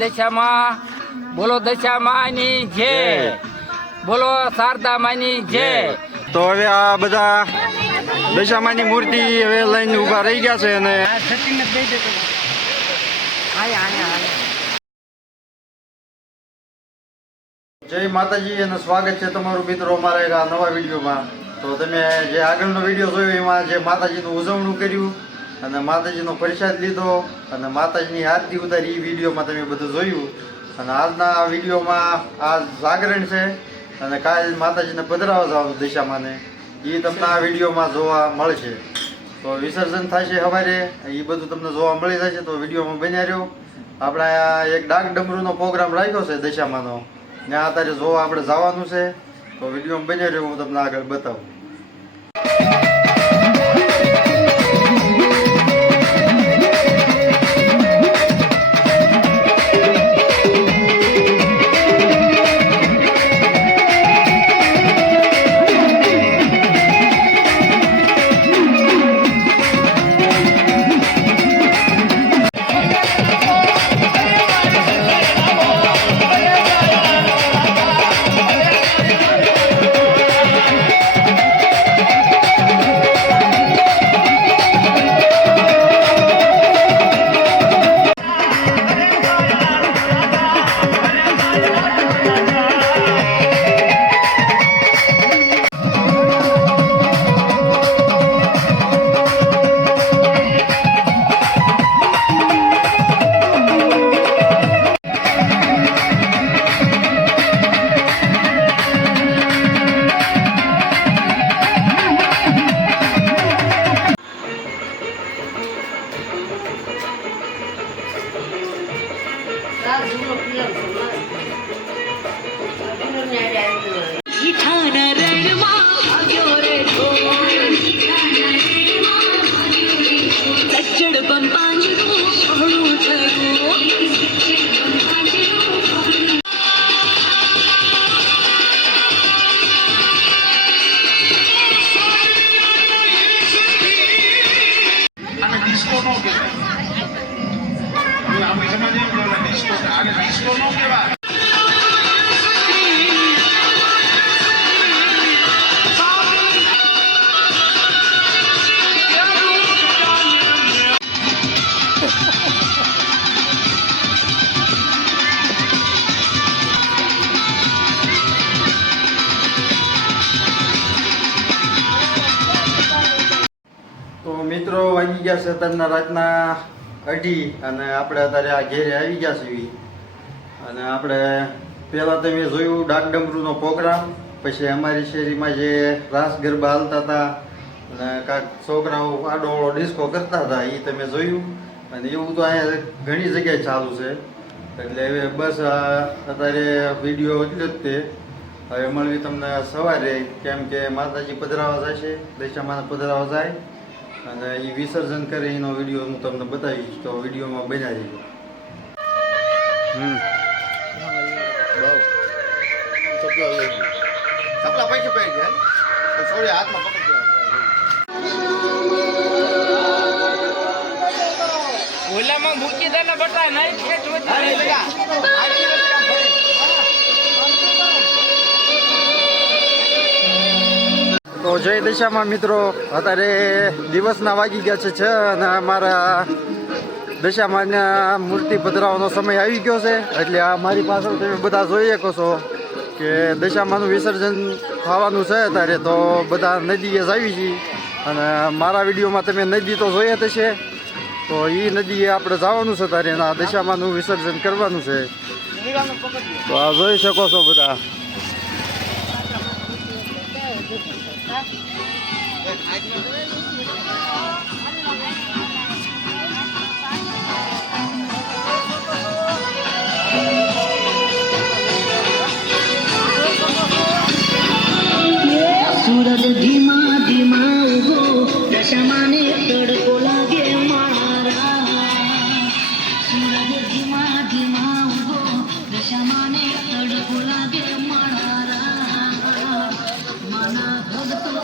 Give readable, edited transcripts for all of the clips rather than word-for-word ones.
દશામાં. બોલો દશામાની જય. બોલો શારદા માની જય. તો હવે આ બધા દશામાની મૂર્તિ હવે લઈને ઊભા રહી ગયા છે અને જય માતાજી અને સ્વાગત છે તમારું મિત્રો અમારા એક આ નવા વિડીયોમાં. તો તમે જે આગળનો વિડીયો જોયો એમાં જે માતાજીનું ઉજવણું કર્યું અને માતાજીનો પ્રસાદ લીધો અને માતાજીની આરતી ઉતારી એ વિડીયોમાં તમે બધું જોયું. અને આજના આ વિડીયોમાં આ જાગરણ છે અને કાલ માતાજીને પધરાવા જવાનું દશામાને એ તમને આ વિડીયોમાં જોવા મળશે. તો વિસર્જન થશે સવારે એ બધું તમને જોવા મળી જશે. તો વિડીયોમાં બન્યા રહ્યો. આપણે એક ડાક ડમરૂનો પ્રોગ્રામ રાખ્યો છે દશામાનો, ત્યાં અત્યારે જોવા આપણે જવાનું છે. તો વિડીયોમાં બન્યા રહ્યો, હું તમને આગળ બતાવું. મિત્રો વાગી ગયા છે અત્યારના રાતના 2:30 અને આપણે અત્યારે આ ઘેરે આવી ગયા છીએ. અને આપણે પહેલાં તમે જોયું ડાક ડમરૂનો પ્રોગ્રામ, પછી અમારી શેરીમાં જે રાસ ગરબા હાલતા હતા અને કાંઈક છોકરાઓ આડોળો ડિસ્કો કરતા હતા એ તમે જોયું. અને એવું તો અહીંયા ઘણી જગ્યાએ ચાલુ છે. એટલે હવે બસ અત્યારે વિડીયો એટલો જ તે. હવે મળવી તમને સવારે, કેમ કે માતાજી પધરાવા જશે, દશામાને પધરાવા જાય અને એ વિસર્જન કરે એનો વિડીયો હું તમને બતાવીશ. તો વિડીયોમાં બન્યા રહીજો. ઓલામાં મૂકી દે ને બટા, નહીં ખેંચ તો જય દશામાં મિત્રો, અત્યારે દિવસના વાગી ગયા છે 6 અને અમારા દશામાના મૂર્તિ પધરાવવાનો સમય આવી ગયો છે. એટલે આ મારી પાછળ તમે બધા જોઈ શકો છો કે દશામાનું વિસર્જન થવાનું છે અત્યારે. તો બધા નદીએ જ આવી છીએ અને મારા વિડીયોમાં તમે નદી તો જોઈ જ હશે. તો એ નદીએ આપણે જવાનું છે અત્યારે, એના દશામાનું વિસર્જન કરવાનું છે. તો આ જોઈ શકો છો બધા. सूरज धीमा धीमा उगो दशामाने तड़को लागे मारा. सूरज धीमा धीमा उगो दशामाने तड़को लागे मारा. माना भगतो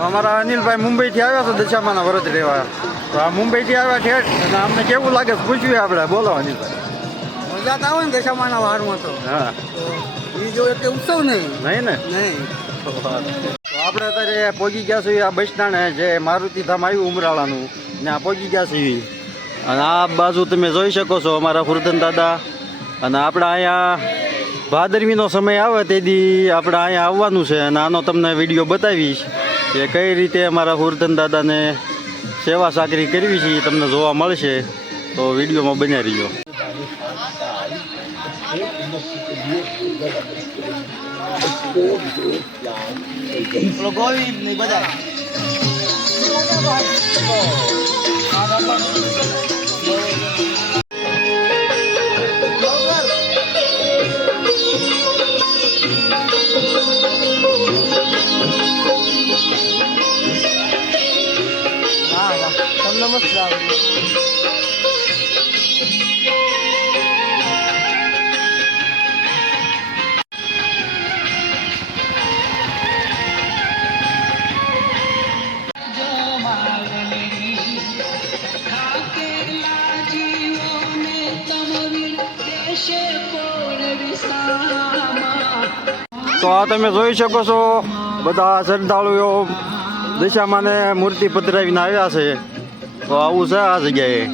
તો અમારા અનિલભાઈ મુંબઈથી આવ્યા છે દશામાના વ્રત રહેવા. તો આ મુંબઈથી આવ્યા ઠેઠ અને અમને કેવું લાગે છે પૂછ્યું આપણે. બોલો અનિલભાઈ. મજા તો આવે ને દશામાના વારમાં તો હા એ જો એટલે ઉત્સવ નહીં નહીં ને. નહીં તો આપણે અત્યારે પહોંચી ગયા છીએ આ બસ સ્ટેન્ડ જે મારુતિ ધામ આવ્યું ઉમરાળાનું ને આ પહોંચી ગયા છીએ. અને આ બાજુ તમે જોઈ શકો છો અમારા હુરધન દાદા. અને આપણે અહીંયા ભાદરવીનો સમય આવે તેથી આપણે અહીંયા આવવાનું છે અને આનો તમને વિડીયો બતાવીશ કે કઈ રીતે અમારા હુરધન દાદાને સેવા સાકરી કરવી છે એ તમને જોવા મળશે. તો વિડીયોમાં બન્યા રહીજો. ગોવિંદ નહીં બધા નમસ્કાર. તો આ તમે જોઈ શકો છો બધા શ્રદ્ધાળુઓ દશામાને મૂર્તિ પધરાવીને આવ્યા છે. તો આવું છે આ જગ્યાએ.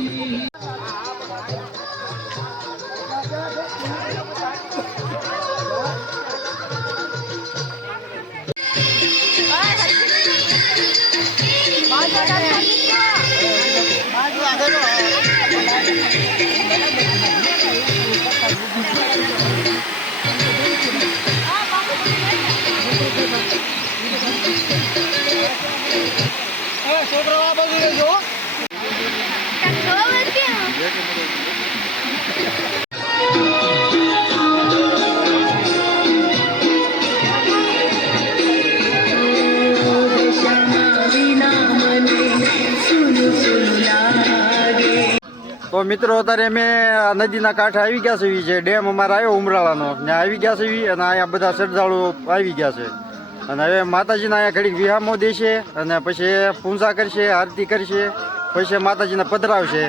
તો મિત્રો અત્યારે અમે આ નદીના કાંઠે આવી ગયા છીએ. જે ડેમ અમારે આવ્યો ઉમરાળાનો ત્યાં આવી ગયા છીએ અને અહીંયા બધા શ્રદ્ધાળુઓ આવી ગયા છે. અને હવે માતાજીના અહીંયા ઘડીક વિહામો દેશે અને પછી પૂજા કરશે, આરતી કરશે, પછી માતાજીને પધરાવશે.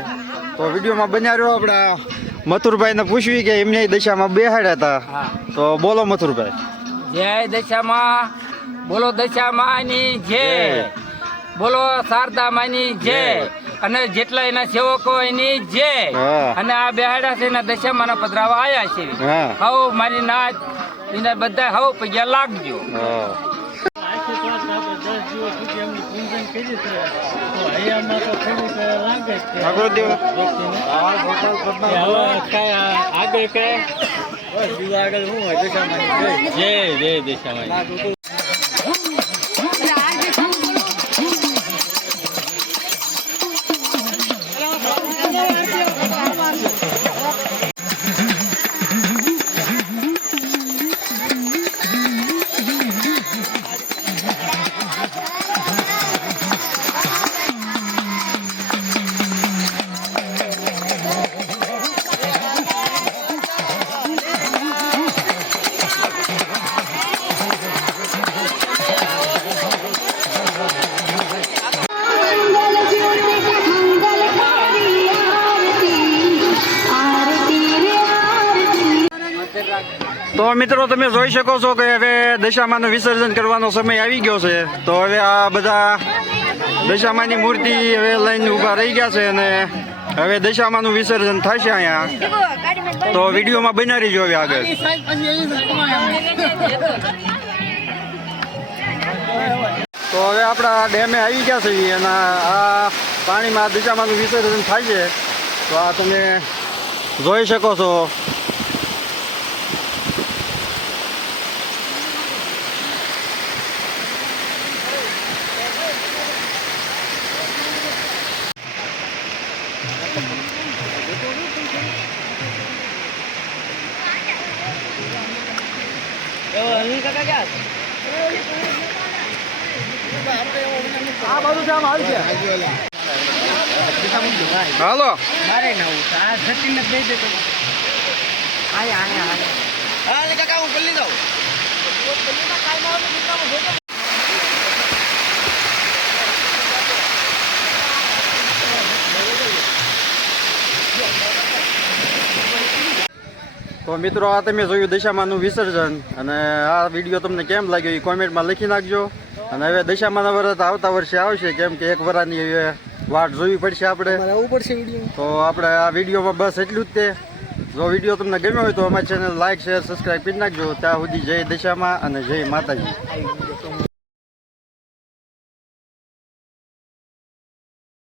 તો વિડીયોમાં બન્યા રહ્યો. આપણા મથુરભાઈને પૂછવી કે એમને દશામાં બેહાડ્યા હતા. તો બોલો મથુરભાઈ. જય દશામાં. બોલો દશામાની જય. બોલો શારદા માની જય. અને જેટલા એના સેવકો એની જય. હા. અને આ બેહાડા છે એના દશામાના પધરાવા આયા છે. હા. હવ મારી નાચ એના બધા હવ પૈસા લાગજો. હા તો મિત્રો તમે જોઈ શકો છો કે હવે દશામાનું વિસર્જન કરવાનો સમય આવી ગયો છે. તો હવે આ બધા દશામાની મૂર્તિ હવે લઈને ઊભા રહી ગયા છે અને હવે દશામાનું વિસર્જન થશે અહીંયા. તો વિડીયોમાં બના રહીજો હવે આગળ. તો હવે આપણા ડેમે આવી ગયા છે અને આ પાણીમાં દશામાનું વિસર્જન થાય છે. તો આ તમે જોઈ શકો છો. હાલો મારે નવું આ સચિન દઈ દેતો આયા કાકા હું પલ્લી જાઉં તો મિત્રો આ તમે જોયું દશામાનું વિસર્જન અને આ વિડીયો તમને કેમ લાગ્યો એ કોમેન્ટમાં લખી નાખજો. અને હવે દશામાના વ્રત આવતા વર્ષે આવશે કેમ કે એક વરાની હવે વાટ જોવી પડશે આપણે. આવવું પડશે વિડીયો. તો આપણે આ વિડીયોમાં બસ એટલું જ તે. જો વિડીયો તમને ગમ્યો હોય તો અમારી ચેનલ લાઈક શેર સબસ્ક્રાઈબ કરી નાખજો. ત્યાં સુધી જય દશામાં અને જય માતાજી.